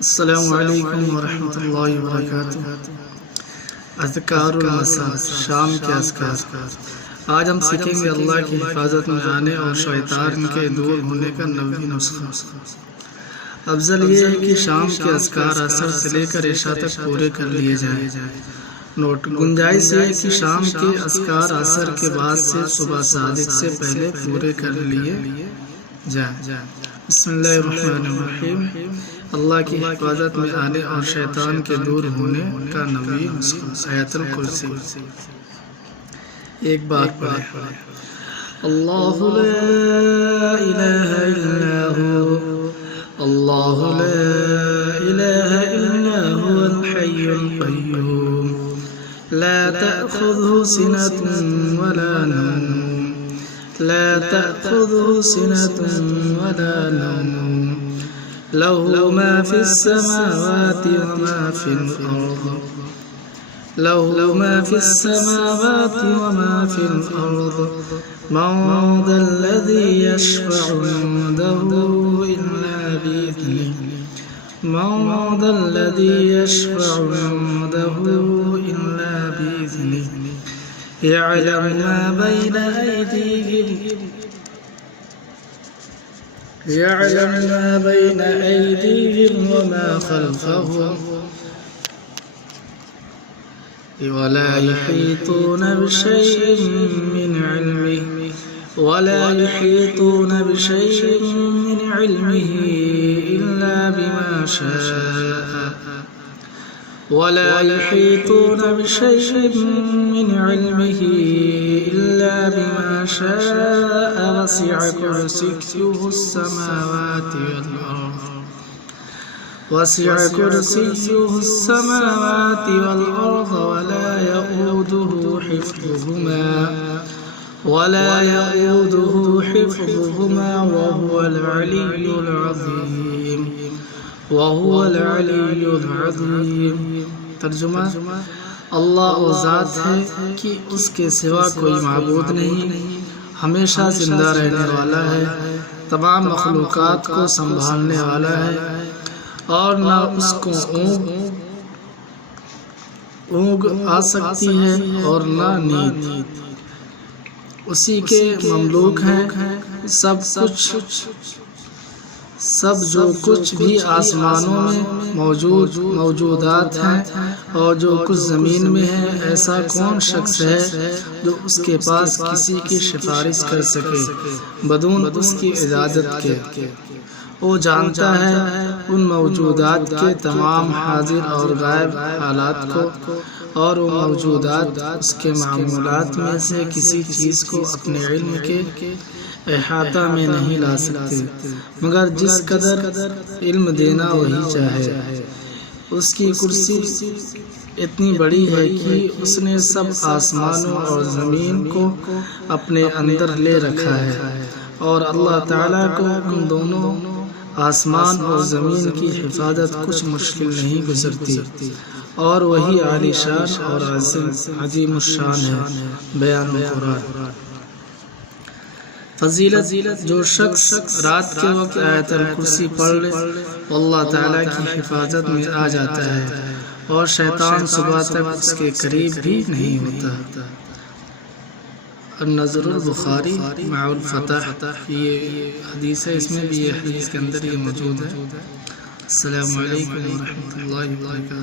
السلام علیکم ورحمۃ اللہ وبرکاتہ۔ اذکار المساء، شام کے اذکار۔ آج ہم سیکھیں گے اللہ کی حفاظت میں آنے اور شیطان کے دور ہونے کا نویں نسخہ۔ افضل یہ ہے کہ شام کے اذکار عصر سے لے کر عشاء تک پورے کر لیے جائیں۔ نوٹ: گنجائش ہے کہ شام کے اذکار عصر کے بعد سے صبح صادق سے پہلے پورے کر لیے جائیں۔ بسم اللہ الرحمن الرحیم۔ اللہ کی حفاظت میں آنے اور شیطان کے دور ہونے کا نویں نسخہ۔ آیت الکرسی۔ ایک بار پڑھیں۔ اللہ لا الہ الا هو، اللہ لا الہ الا هو الحی القیوم، لا تأخذه سنة ولا نوم، لا تأخذه سنة ولا نوم، له ما في السماوات وما في الأرض، له ما في السماوات وما في الأرض، من ذا الذي يشفع عنده إلا بإذنه، من ذا الذي يشفع عنده إلا بإذنه، يعلم ما بين أيديهم يعلم ما بين أيديهم وما خلفهم، ولا يحيطون بشيء من علمه ولا يحيطون بشيء من علمه إلا بما شاء، ولا يحيطون بشيء من علمه إلا بما شاء، وسع كرسيه السماوات والأرض، وسع كرسيه السماوات والأرض، ولا يؤوده حفظهما وهو العلي العظيم، وهو العلی العظیم۔ ترجمہ: اللہ وہ ذات ہے کہ اس کے سوا کوئی معبود نہیں، ہمیشہ زندہ رہنے والا ہے، تمام مخلوقات کو سنبھالنے والا ہے، اور نہ اس کو اونگ آ سکتی ہے اور نہ نیند۔ اسی کے مملوک ہیں سب جو کچھ بھی آسمانوں میں موجودات ہیں اور جو کچھ زمین میں ہے۔ ایسا کون شخص ہے جو اس کے پاس کسی کی سفارش کر سکے بدون اس کی اجازت کے؟ وہ جانتا ہے ان موجودات کے تمام حاضر اور غائب حالات کو، اور وہ موجودات اس کے معمولات میں سے کسی چیز کو اپنے علم کے احاطہ میں نہیں لا سکتے مگر جس قدر علم دینا وہی چاہے۔ اس کی کرسی اتنی بڑی ہے کہ اس نے سب آسمانوں اور زمین کو اپنے اندر لے رکھا ہے، اور اللہ تعالیٰ کو ان دونوں آسمان اور زمین کی حفاظت کچھ مشکل نہیں گزرتی، اور وہی عالی شان اور عظیم الشان ہے۔ بیان قرآن۔ فضیلت: جو شخص رات کے وقت آیت الکرسی پڑھ لے وہ اللہ تعالیٰ کی حفاظت میں آ جاتا ہے، اور شیطان صبح تک اس کے قریب بھی نہیں ہوتا۔ النظر البخاری مع الفتح، یہ حدیث ہے، اس میں بھی یہ حدیث کے اندر یہ موجود ہے۔ السلام علیکم ورحمۃ اللہ وبرکاتہ۔